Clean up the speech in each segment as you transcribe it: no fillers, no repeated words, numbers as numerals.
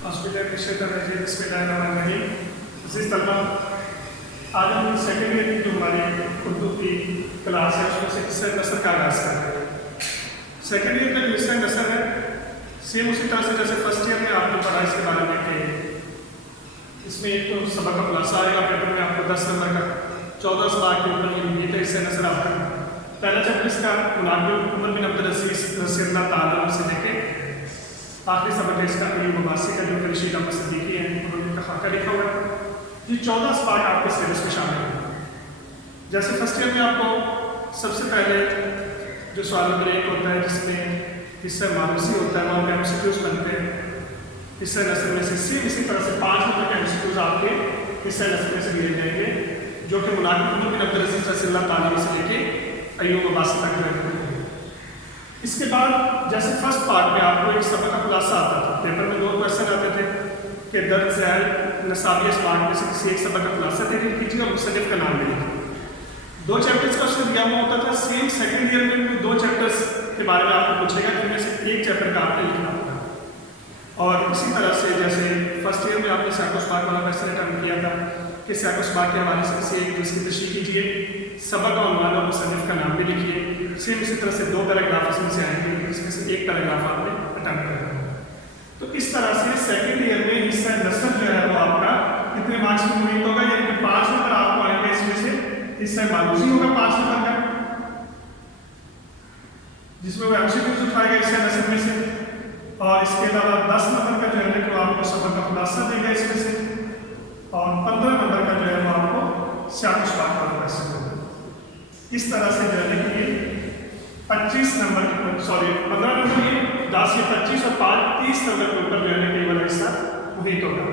بسم اللہ الرحمن الرحیم. عزیز طلبہ، آج ہم سیکنڈ ایئر کی جو ہماری اردو کی کلاس ہے اس میں سے حصہ نثر کا آغاز کر رہے ہیں. سیکنڈ ایئر کا جو حصہ نثر ہے سیم اسی طرح سے جیسے فرسٹ ایئر میں آپ نے پڑھا اس کے بارے میں کہ اس میں ایک تو سبق کا خلاصہ آئے گا. پیپر میں آپ کو 10 نمبر کا 14 سوال کے اوپر یہ تھا حصہ نثر آپ کا. پہلا چیپٹر اس کا مناظر عمر بن عبدالعزیز رضی اللہ تعالیٰ عنہ سے لے کے آخری سبق ہے اس کا ایوب عباسی کا جو کہ رشید احمد صدیقی ہیں انہوں نے خاکہ لکھا ہوا ہے. یہ 14 سبق آپ کے سلیبس میں شامل ہیں. جیسے فرسٹ ایئر میں آپ کو سب سے پہلے جو سوال نمبر 1 ہوتا ہے جس میں حصہ مانوسی ہوتا ہے وہاں پہ MCQs بنتے ہیں. حصہ نثر میں سے اسی طرح سے 5 نمبر کے MCQs آپ کے حصہ نثر میں سے لیے جائیں گے جو کہ مناظر عمر بن عبدالعزیز رضی اللہ تعالیٰ عنہ سے لے کے ایوب عباسی تک رہتے ہیں. اس کے بعد جیسے فرسٹ پارٹ میں آپ کو ایک سبق کا خلاصہ آتا تھا. پیپر میں 2 کویشچن آتے تھے کہ درج ذیل نصابی اسباق میں سے کسی ایک سبق کا خلاصہ تحریر کیجیے اور مصنف کا نام بھی لکھیے. 2 چیپٹرز کا اس میں دیا ہوا ہوتا تھا. سیم سیکنڈ ایئر میں بھی 2 چیپٹرز کے بارے میں آپ کو پوچھے گا جن میں سے ایک چیپٹر کا آپ نے لکھنا ہوگا. اور اسی طرح سے جیسے فرسٹ ایئر میں آپ نے سیاق و سباق والا فیصلہ اٹمپٹ کیا تھا کہ سیاق و سباق کے حوالے سے کسی ایک جس کی تشریح کیجیے, سبق کا عنوان اور مصنف کا نام بھی لکھیے. سیم اسی طرح سے 2 پیراگراف اس میں سے آئیں گے جس میں سے ایک پیراگراف آپ نے اٹمپٹ کرنا ہے. تو اس طرح سے سیکنڈ ایئر میں حصہ نثر جو ہے وہ آپ کا کتنے مارکس میں محیط ہوگا, یعنی کہ 5 نمبر آپ کو آئیں گے. اس میں سے حصہ مانوسی ہوگا 5 نمبر کا جس میں وہ MCQs اٹھائے گا حصہ نثر میں سے, اور اس کے علاوہ 10 نمبر کا جو ہے کہ وہ آپ کو سبق کا خلاصہ دے گا اس میں سے, اور 15 نمبر کا جو ہے وہ آپ کو سیاق و سباق والا کویشچن ہوگا. اس طرح سے جو ہے کہ یہ 25 نمبر کے 15 نمبر یہ 10 یا 25 اور 5 30 نمبر کے اوپر جو ہے کہ یہ والا حصہ محیط ہوگا.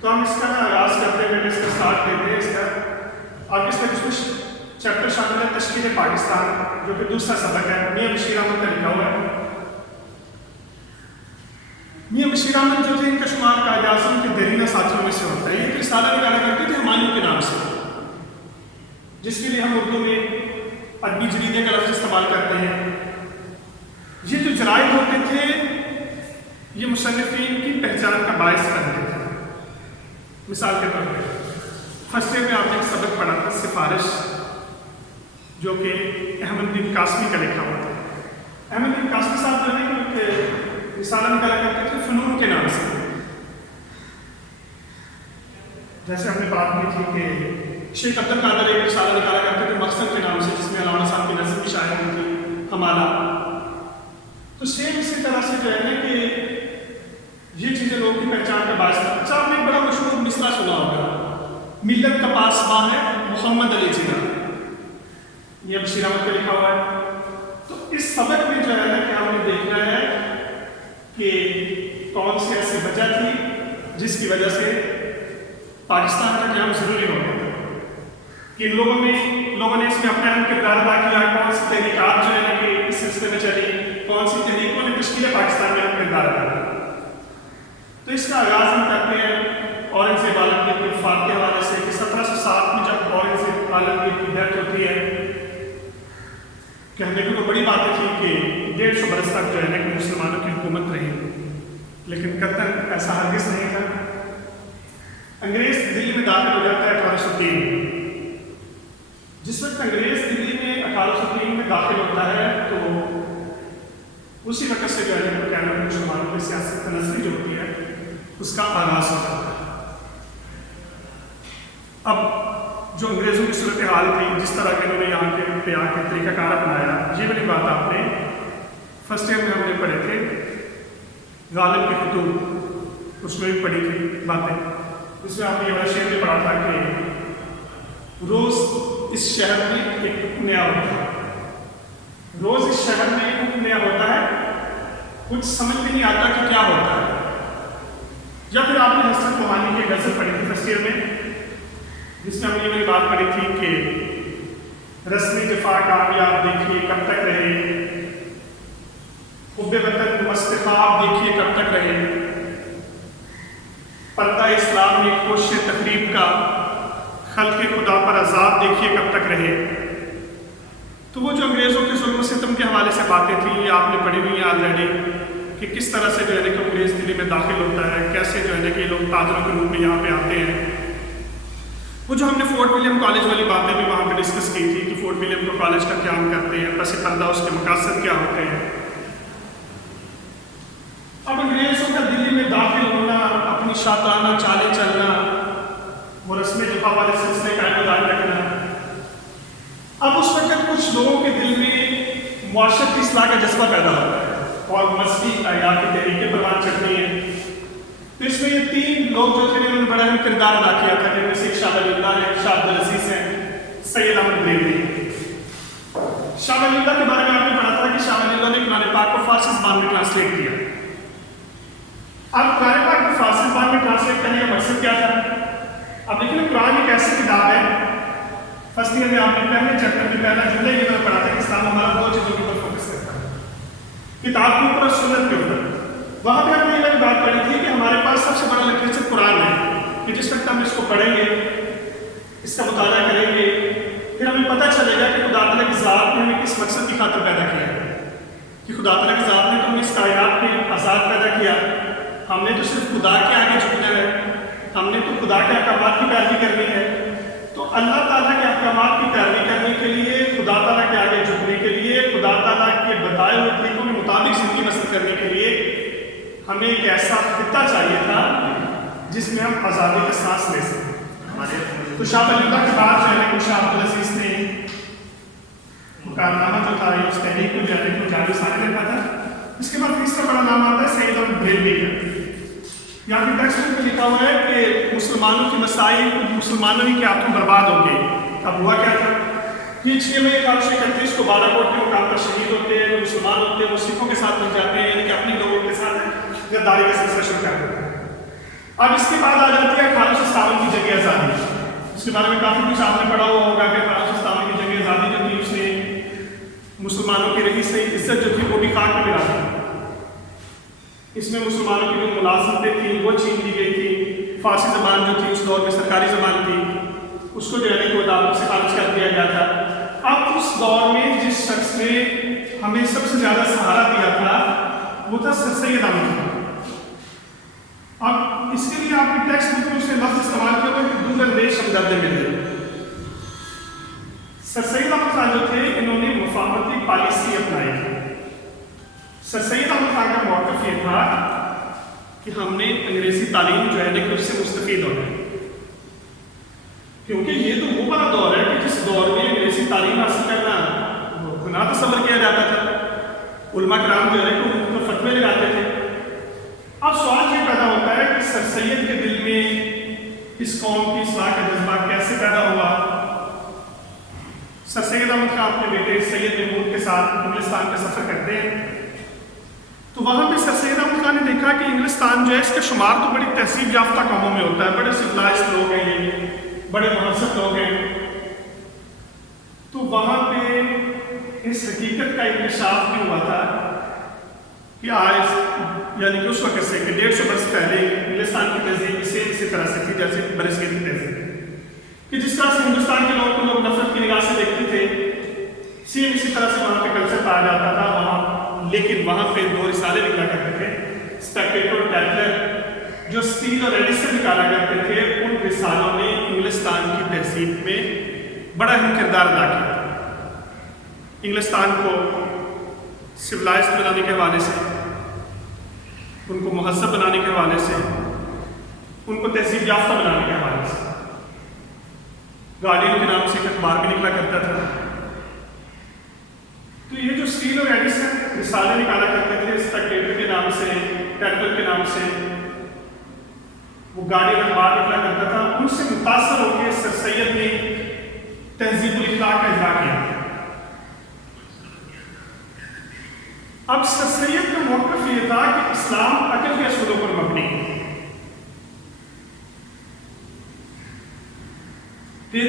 تو ہم اس کا آغاز کرتے ہوئے اس کا اسٹارٹ دیتے ہیں. اس کا آگے سے کچھ چیپٹر شامل ہے تشکیل پاکستان جو کہ دوسرا سبق ہے. میاں بشیر احمد کا لکھا ہوا ہے. میاں بشیر احمد جو تھے ان کا شمار قائد اعظم کے دیرینہ ساتھیوں میں سے ہوتا ہے. یہ ایک رسالہ نکالا کرتے تھے ہمایوں کے نام سے, جس کے لیے ہم اردو میں ادبی جریدے کا لفظ استعمال کرتے ہیں. یہ جو جرائد ہوتے تھے یہ مصنفین کی پہچان کا باعث کرتے تھے. مثال کے طور پہ فرسٹ ایئر میں آپ نے ایک سبق پڑھا تھا سفارش جو کہ احمد بن قاسمی کا لکھا ہوا تھا. احمد بن قاسمی صاحب جو ہے کہ رسالہ نکالا کرتے تھے فنون کے نام سے. جیسے ہم نے بات کی تھی کہ شیخ عبد القادر ایک رسالہ نکالا کرتے تھے مقصد کے نام سے جس میں علامہ صاحب کی نظم بھی شائع ہوئی تھی ہمارا. تو سیم اسی طرح سے جو ہے نا کہ یہ چیزیں لوگوں کی پہچان کا باعث تھا. اچھا آپ نے ایک بڑا مشہور مصرع سنا ہوگا, ملت کا پاسباں ہے محمد علی جناح, یہ بشیر احمد کا لکھا ہوا ہے. تو اس سبق میں جو ہے نا کہ ہم نے دیکھنا ہے کہ کون سی ایسی وجہ تھی جس کی وجہ سے پاکستان کا قیام ضروری ہو گیا کہ لوگوں نے اس میں اپنا اہم کردار ادا کیا. کون سی تحریکات جو ہے نا کہ اس سلسلے میں چلی, کون سی تحریکوں نے تشکیل پاکستان میں اہم کردار ادا کیا. تو اس کا آغاز ہم کرتے ہیں اورنگزیب عالمگیر کی وفات کے حوالے سے کہ 1707 میں جب اورنگزیب عالمگیر کی ڈیتھ ہوتی ہے کہ ہم نے کوئی بڑی باتیں تھی کہ 150 برس تک جو ہے نا کہ مسلمانوں کی حکومت رہی, لیکن قطعاً ایسا ہرگز نہیں تھا. انگریز دلی میں داخل ہو جاتا ہے 1803 میں. جس وقت انگریز دلی میں 1803 میں داخل ہوتا ہے تو اسی وقت سے جو ہے کہنا مسلمانوں کی سیاسی تنظری جو ہوتی ہے اس کا آغاز ہو جاتا ہے. اب جو انگریزوں کی صورتحال تھی, جس طرح کے انہوں نے یہاں کے پہ آ کے طریقہ کار اپنایا, یہ والی بات آپ نے فرسٹ ایئر میں ہم نے پڑھے تھے غالب کے خطوط, اس میں بھی پڑھی تھی باتیں. اس میں آپ نے یہ والا شعر بھی پڑھا تھا کہ روز اس شہر میں ایک حکم نیا ہوتا ہے, روز اس شہر میں ایک حکم نیا ہوتا ہے, کچھ سمجھ میں نہیں آتا کہ کیا ہوتا ہے. یا پھر آپ نے حسن موہانی کی غزل پڑھی تھی فرسٹ ایئر میں جس میں ہم نے یہ والی بات پڑھی تھی کہ رسمی دفاع کامیاب دیکھیے کب تک رہے, حب وطن مستخاب دیکھیے کب تک رہے, پردہ اسلام میں کوشش تقریب کا خلق خدا پر عذاب دیکھیے کب تک رہے. تو وہ جو انگریزوں کے ظلم و ستم کے حوالے سے باتیں تھیں یہ آپ نے پڑھی ہوئی ہیں آلریڈی کہ کس طرح سے جو ہے کہ انگریز دلی میں داخل ہوتا ہے, کیسے کہ یہ لوگ تاجروں کے روپ میں یہاں پہ آتے ہیں. وہ جو ہم نے فورٹ ولیم کالج والی باتیں بھی وہاں پہ ڈسکس کی تھی کہ فورٹ ولیم کو کالج کا قیام کرتے ہیں, پس پردہ اس کے مقاصد کیا ہوتے ہیں. اب انگریزوں کا دلی میں داخل ہونا, اپنی شاطرانہ چالیں چلنا, وہ رسم دفاع والے سلسلے قائم و دائم رکھنا. اب اس وقت کچھ لوگوں کے دل میں معاشرتی اصلاح کا جذبہ پیدا ہوتا ہے اور مذہبی احیاء کی تحریکیں پروان چڑھتی ہیں. تو اس میں یہ 3 لوگ جو تھے انہوں نے بڑا اہم کردار ادا کیا تھا, جن میں سے ایک شاہ ولی اللہ ہے, شاہ عبدالعزیز ہیں, سید احمد بریلوی. شاہ ولی اللہ کے بارے میں آپ نے پڑھا تھا کہ شاہ ولی اللہ نے قرآن پاک کو فارسی زبان میں ٹرانسلیٹ کیا. اب قرآن پاک کو فارسی زبان میں ٹرانسلیٹ کرنے کا مقصد کیا تھا؟ اب لیکن قرآن ایک ایسی کتاب ہے, فرسٹ ایئر میں آپ نے پہلے چیپٹر میں پہلا جملہ یہ میں پڑھا تھا کہ اسلام ہمارا 2 چیزوں کے اوپر فوکس کرتا ہے, کتاب کے اوپر اور سنت کے اوپر. وہاں پہ ہم نے یہ بات پڑھی تھی کہ ہمارے پاس سب سے بڑا لٹریچر قرآن ہے, کہ جس وقت ہم اس کو پڑھیں گے, اس کا مطالعہ کریں گے, پھر ہمیں پتہ چلے گا کہ خدا تعالیٰ کی ذات نے ہمیں کس مقصد کی خاطر پیدا کیا ہے. کہ خدا تعالیٰ کی ذات نے تو ہمیں اس کائنات میں آزاد پیدا کیا, ہم نے تو صرف خدا کے آگے جھکنا ہے, ہم نے تو خدا کے احکامات کی پیروی کرنی ہے. تو اللہ تعالیٰ کے احکامات کی پیروی کرنے کے لیے, خدا تعالیٰ کے آگے جھکنے کے لیے, خدا تعالیٰ کے بتائے ہوئے طریقوں کے مطابق زندگی بسر کرنے کے لیے ہمیں ایک ایسا خطہ چاہیے تھا جس میں ہم آزادی کا سانس لے سکیں. تو شاہ ولی اللہ کے بعد جو ہے شاہ عبدالعزیز نے مقامنامہ جو تھا اس تحریک کو جاری ثابت رکھا تھا. اس کے بعد تیسرا بڑا نام آتا ہے سید احمد بریلوی کا. یہاں کے ٹیکسٹ میں لکھا ہوا ہے کہ مسلمانوں کی مسائل مسلمانوں ہی کے ہاتھوں برباد ہو گئے. اب ہوا کیا تھا؟ یہ 6 مئی 1831 کو بالاکوٹ کے مقام پر شہید ہوتے ہیں. جو مسلمان ہوتے ہیں وہ سکھوں کے ساتھ بن جاتے ہیں, یعنی کہ اپنے لوگوں کے ساتھ غداری کا سلسلہ شروع کر دیتے ہیں. اب اس کے بعد آ جاتی ہے 1857 کی جنگ آزادی. اس کے بارے میں کافی کچھ آپ نے پڑھا ہوا ہوگا کہ 1857 کی جنگ آزادی جو تھی اس نے مسلمانوں کی رہی سے عزت جو تھی وہ بھی خاک میں ملا دی. اس میں مسلمانوں کی جو ملازمتیں تھیں وہ چھین لی گئی تھی. فارسی زبان جو تھی اس دور میں سرکاری زبان تھی, اس کو جو ہے کہ عدالت سے خارج کر دیا گیا تھا. اب اس دور میں جس شخص نے ہمیں سب سے زیادہ سہارا دیا تھا وہ تھا سر سید احمد. اب اس کے لیے آپ کے ٹیکسٹ بک میں اس نے لفظ استعمال کیا ہوا کہ دور اندیش ہمدرد ملے. سر سید احمد خان جو تھے انہوں نے مفاہمتی پالیسی اپنائی تھی. سر سید احمد خان کا موقف یہ تھا کہ ہم نے انگریزی تعلیم جو ہے نا کہ اس سے مستفید ہونا ہے, کیونکہ یہ تو وہ بڑا دور ہے کہ جس دور میں انگریزی تعلیم حاصل کرنا گناہ تصور کیا جاتا تھا. علماء کرام جو ہے کہ ان کو فتوے لگاتے تھے. اب سوال یہ پیدا ہوتا ہے کہ سر سید کے دل میں اس قوم کی اصلاح کا جذبہ کیسے پیدا ہوا. سر سید احمد خان اپنے بیٹے سید محمود کے ساتھ انگلستان کا سفر کرتے ہیں. تو وہاں پہ سر سید احمد خان نے دیکھا کہ انگلستان جو ہے اس کا شمار تو بڑی تہذیب یافتہ قوموں میں ہوتا ہے, بڑے سویلائزڈ لوگ ہیں, یہ بڑے مہذب لوگ ہیں. تو وہاں پہ اس حقیقت کا انکشاف بھی ہوا تھا کہ آج یعنی کہ اس وقت سے کہ 150 برس پہلے انگلستان کی تہذیب اسی طرح سے تھی جیسے برصغیر کی تہذیب, کہ جس طرح سے ہندوستان کے لوگوں کو لوگ نفرت کی نگاہ سے دیکھتے تھے سیم اسی طرح سے وہاں پہ کلچر پایا جاتا تھا وہاں. لیکن وہاں پہ 2 رسالے نکلا کرتے تھے, اسپیکٹیٹر اور ٹیٹلر, جو اسٹیل اور ایڈیسن نکالا کرتے تھے. ان رسالوں نے انگلستان کی تہذیب میں بڑا اہم کردار ادا کیا. انگلستان کو سویلائزڈ بنانے کے حوالے سے, ان کو مہذب بنانے کے حوالے سے, ان کو تہذیب یافتہ بنانے کے حوالے سے. گارڈین کے نام سے ایک اخبار بھی نکلا کرتا تھا. تو یہ جو اسٹیل اور ایڈیسن رسالے نکالا کرتے تھے اسپیکٹیٹر کے نام سے, ٹیٹلر کے نام سے, وہ گارڈین اخبار نکلا کرتا تھا, ان سے متاثر ہو کے سر سید نے تہذیب الاخلاق کا اجرا کیا. اب سر سید کا موقف یہ تھا کہ اسلام عقل کے اصولوں پر مبنی ہے. پھر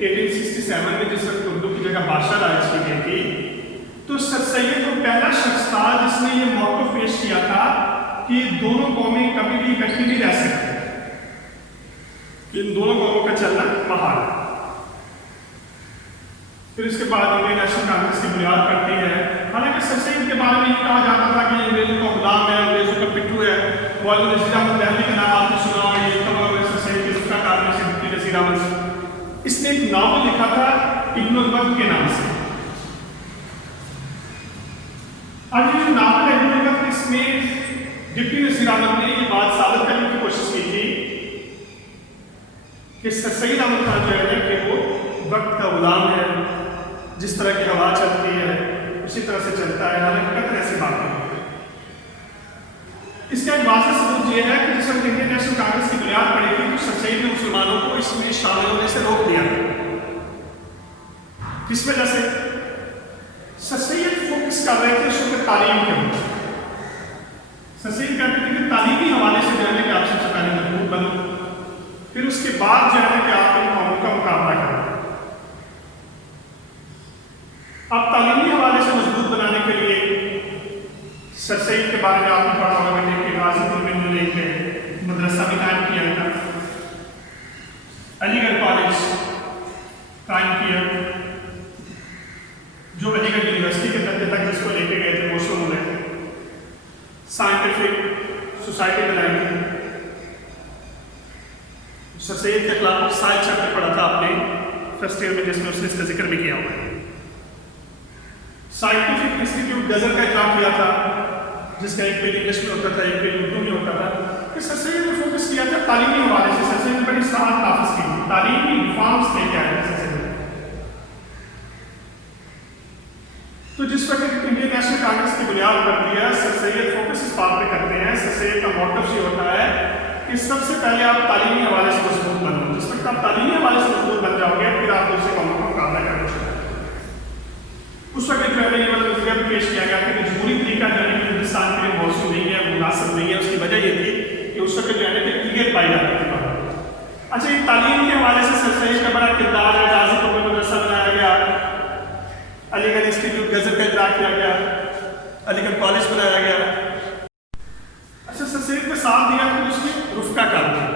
1867 میں جس وقت اردو کی جگہ بادشاہ راج کی گئی تھی تو سر سید وہ پہلا شخص تھا جس نے یہ موقف پیش کیا تھا کہ دونوں قومیں کبھی بھی اکٹھی نہیں رہ سکتی, ان دونوں قوموں کا چلنا محال. پھر اس کے بعد انڈین نیشنل کانگریس کی بنیاد پڑتی ہے. حالانکہ سر سید کے بارے میں یہ کہا جاتا تھا کہ یہ انگریزوں کا غلام ہے, انگریزوں کا پٹھو ہے. مولانا نذیر احمد دہلوی کا نام آپ نے سنا ہوگا, یہ تمام سر سید کے رفقا کار میں سے ڈپٹی نذیر احمد. اس نے ایک ناول لکھا تھا ابن الوقت کے نام سے. اب یہ جو ناول ہے ابن الوقت, اس میں ڈپٹی نذیر احمد نے یہ بات ثابت کرنے کی کوشش کی تھی کہ سر سید احمد خان جو ہے کہ وہ وقت کا غلام ہے, جس طرح کی ہوا چلتی ہے اسی طرح سے چلتا ہے. حالانکہ ایسی بات نہیں. اس کا ایک واضح ثبوت یہ ہے کہ جس وقت انڈین نیشنل کانگریس کی بنیاد پڑی تھی تو سر سید نے مسلمانوں کو اس میں شامل ہونے سے روک دیا. کس وجہ سے؟ سر سید فوکس کر رہے تھے شکر تعلیم کے اوپر. سر سید کہتے تھے کہ تعلیمی حوالے سے جو ہے کہ آپ سب سے پہلے مضبوط بنو, پھر اس کے بعد جو ہے کہ آپ ان قوموں کا مقابلہ کریں. اب تعلیمی حوالے سے مضبوط بنانے کے لیے سر سید کے بارے میں آپ نے پڑھا ہوگا میں نے کہ غازی پور میں انہوں نے ایک مدرسہ بھی قائم کیا تھا, علی گڑھ کالج قائم کیا جو علی گڑھ یونیورسٹی کے درجے تک اس کو لے کے گئے تھے. موسم میں سائنٹیفک سوسائٹی بنائی تھی. سر سید کے خلاف سائنس چیپٹر پڑھا تھا آپ نے فرسٹ ایئر میں, جس میں اس نے اس کا ذکر بھی کیا ہوا ہے. سائنٹیفک انسٹیٹیوٹ گزر کا اطلاق کیا تھا, جس کا ایک پیج انگلش میں ہوتا تھا, ایک پیج اردو میں ہوتا تھا. کہ سر سید نے فوکس کیا تھا تعلیمی حوالے سے. سر سید نے بڑی اصلاحات نافذ کی تھی, تعلیمی ریفارمس لے کے آئے تھے سر سید. تو جس وقت انڈین نیشنل کانگریس کی بنیاد پڑتی ہے, سر سید فوکس اس بات پہ کرتے ہیں. سر سید کا موٹو یہ ہوتا ہے کہ سب سے پہلے آپ تعلیمی حوالے سے مضبوط بنو. جس وقت آپ تعلیمی حوالے سے مضبوط بن جاؤ گے پھر آپ دوسرے قوموں کا مقابلہ کریں. اس وقت جو ہے یہ والا نظریہ بھی پیش کیا گیا کہ جمہوری طریقہ جو ہے کہ ہندوستان کے لیے موزوں نہیں ہے, مناسب نہیں ہے. اس کی وجہ یہ تھی کہ اس وقت جو ہے کہ کلیئر پائی جاتی تھی. اچھا, یہ تعلیم کے حوالے سے سر سید کا بڑا کردار ہے. غازی پور میں مدرسہ بنایا گیا, علی گڑھ انسٹیٹیوٹ گزر کا اجرا کیا گیا, علی گڑھ کالج بنایا گیا. اچھا, سر سید کا ساتھ دیا پھر اس نے رفقا کار دیا.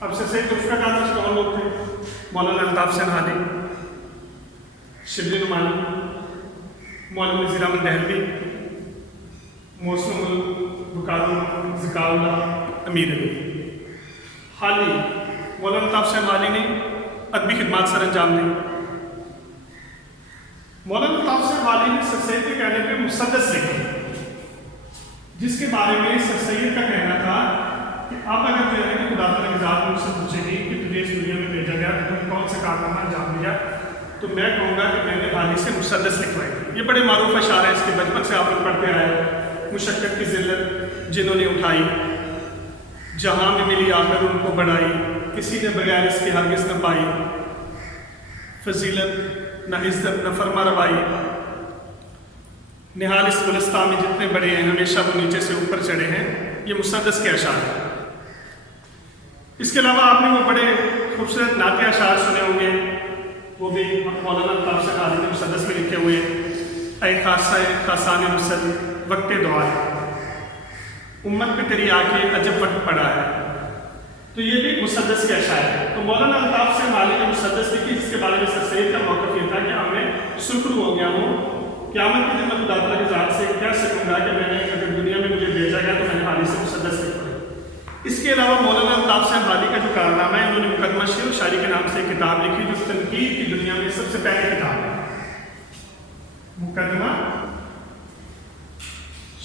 اب سر سید کے رفقا کار میں کون لوگ تھے؟ مولانا الطاف حسین حادی, شبلی نعمانی, مولانا نذیر احمد دہلوی, موسم البکاری ذکاء اللہ امیر علی. حالی مولانا الطاف حسین حالی نے ادبی خدمات سر انجام دی. مولانا الطاف حسین حالی نے سر سید کے کہنے پہ مسدس لکھی, جس کے بارے میں سر سید کا کہنا تھا کہ اب اگر جو ہے کہ خدا تعالیٰ کی ذات مجھ سے پوچھے گی کہ تجھے اس دنیا میں بھیجا گیا تو تم کون سے کارنامہ انجام دیا, تو میں کہوں گا کہ میں نے حالی سے مسدس لکھوائی. یہ بڑے معروف اشعار ہیں, اس کے بچپن سے آپ لوگ پڑھتے آئے. مشقت کی ذلت جنہوں نے اٹھائی, جہاں میں ملی آخر ان کو بڑھائی, کسی نے بغیر اس کے ہرگز نہ پائی. فضیلت نہ عزت نہ فرما روائی, نہال اس گلستان میں جتنے بڑے ہیں ہمیشہ وہ نیچے سے اوپر چڑھے ہیں. یہ مسدس کے اشعار ہیں. اس کے علاوہ آپ نے وہ بڑے خوبصورت نعتیہ اشعار سنے ہوں گے, وہ بھی مولانا الطاف حسین حادی نے مسدس میں لکھے ہوئے. اے خاصہ خاصان رسل وقت دعا ہے, امت پہ تیری آ کے عجب وقت پڑا ہے. تو یہ بھی مسدس کے اشعار ہے. تو مولانا الطاف حسین حادی نے مسدس لکھی, جس کے بارے میں سر سید کا موقف یہ تھا کہ اب میں سرخرو ہو گیا ہوں, قیامت کے دن میں خدا تعالیٰ کی ذات سے کہہ سکوں گا کہ میں نے اگر دنیا میں مجھے بھیجا گیا تو میں نے حالی سے مسدس لکھا. اس کے علاوہ مولانا الطاف حسین حادی کا جو کارنامہ ہے, انہوں نے مقدمہ شعر و شاعری کے نام سے ایک کتاب لکھی جو تنقید کی دنیا میں سب سے پہلی کتاب ہے. مقدمہ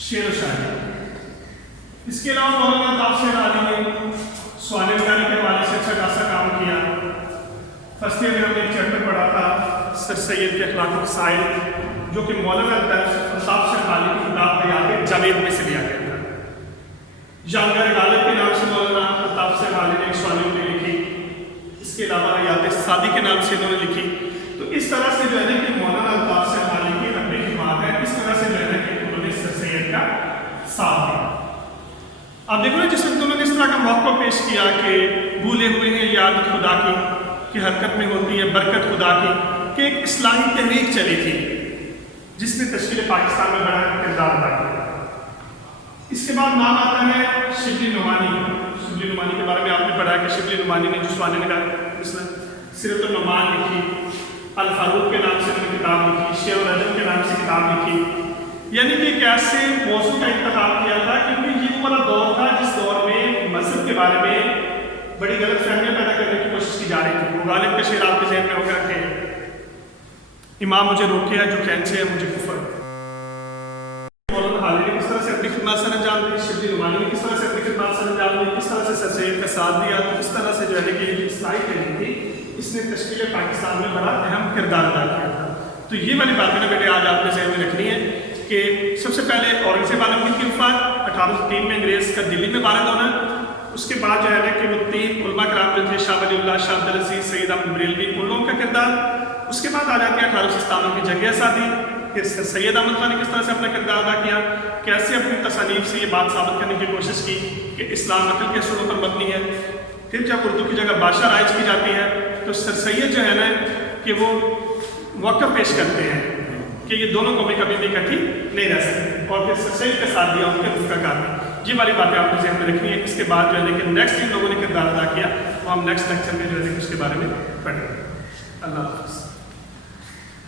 شعر و شاعری. اس کے علاوہ مولانا الطاف حسین حادی نے سوانح نگاری کے حوالے سے اچھا خاصا کام کیا. فرسٹ ایئر میں ہم نے ایک چیپٹر پڑھا تھا سر سید کے اخلاق و فضائل, جو کہ مولانا الطاف حسین حادی کی کتاب حیات جاوید میں سے لیا گیا تھا. جانگر غالب کے نام سے مولانا الطاف حسین حادی نے ایک سوانح نگاری لکھی. اس کے علاوہ حیات سعدی کے نام سے انہوں نے لکھی. تو اس طرح سے جو ہے کہ مولانا الطاف حسین حادی کی اپنی خدمات ہے, اس طرح سے جو ہے کہ انہوں نے سر سید کا ساتھ دیا. اب دیکھو نا, جس وقت انہوں نے اس طرح کا موقع پیش کیا کہ بھولے ہوئے ہیں یاد خدا کی حرکت میں ہوتی ہے برکت خدا کی, کہ ایک اصلاحی تحریک چلی تھی جس نے تشکیل پاکستان میں بڑا کردار ادا کیا. اس کے بعد نام آتا ہے شبلی نعمانی. شبلی نعمانی کے بارے میں آپ نے پڑھا کہ شبلی نعمانی نے جو سوانح نگار مثلا سیرت النعمان لکھی, الفاروق کے نام سے انہوں نے کتاب لکھی، شیخ الرجم کے نام سے کتاب لکھی، یعنی کہ ایک ایسے موضوع کا انتخاب کیا تھا کیونکہ یہ وہ والا دور تھا جس دور میں مذہب کے بارے میں بڑی غلط فہمیاں پیدا کرنے کی کوشش کی جا رہی تھی۔ وہ غالب کا شعر آپ کے ذہن میں ہوگا کہ امام مجھے روکے ہے جو کھینچے ہے مجھے کفر۔ مولانا حالی نے کس طرح سے اپنی خدمات سر انجام دی، شبلی نعمانی نے کس طرح سے اپنی خدمات سر انجام دی، کس طرح سے سر سید کا ساتھ دیا، تو اس طرح سے جو ہے کہ یہ اصلاحی تحریک تھی اس نے تشکیل پاکستان میں بڑا اہم کردار ادا کیا تھا۔ تو یہ والی باتیں نا بیٹے آج آپ نے ذہن میں رکھنی ہے کہ سب سے پہلے اورنگزیب عالمگیر کی وفات 1803 میں انگریز کا دلی میں وارد ہونا، اس کے بعد جو ہے نا کہ وہ 3 علماء کرام جو تھے شاہ ولی اللہ، شاہ عبدالعزیز، سید احمد بریلوی، ان لوگوں کا کردار، اس کے بعد آ جاتی ہے 1857 کی جنگ آزادی، پھر سید احمد خان نے کس طرح سے اپنا کردار ادا کیا، کیسے اپنی تصانیف سے یہ بات ثابت کرنے کی کوشش کی کہ اسلام عقل کے اصولوں پر مبنی ہے۔ پھر جب اردو کی جگہ بادشاہ رائج کی جاتی ہے تو سر سید جو ہے نا کہ وہ موقع پیش کرتے ہیں کہ یہ دونوں قومیں کبھی بھی اکٹھی نہیں رہ سکتی، اور پھر سر سید کا ساتھ دیا ان کے رفقا نے۔ یہ والی باتیں آپ نے ذہن میں رکھنی ہے۔ اس کے بعد جو ہے کہ نیکسٹ ان لوگوں نے کردار ادا کیا وہ ہم نیکسٹ لیکچر میں جو ہے اس کے بارے میں پڑھیں گے۔ اللہ حافظ۔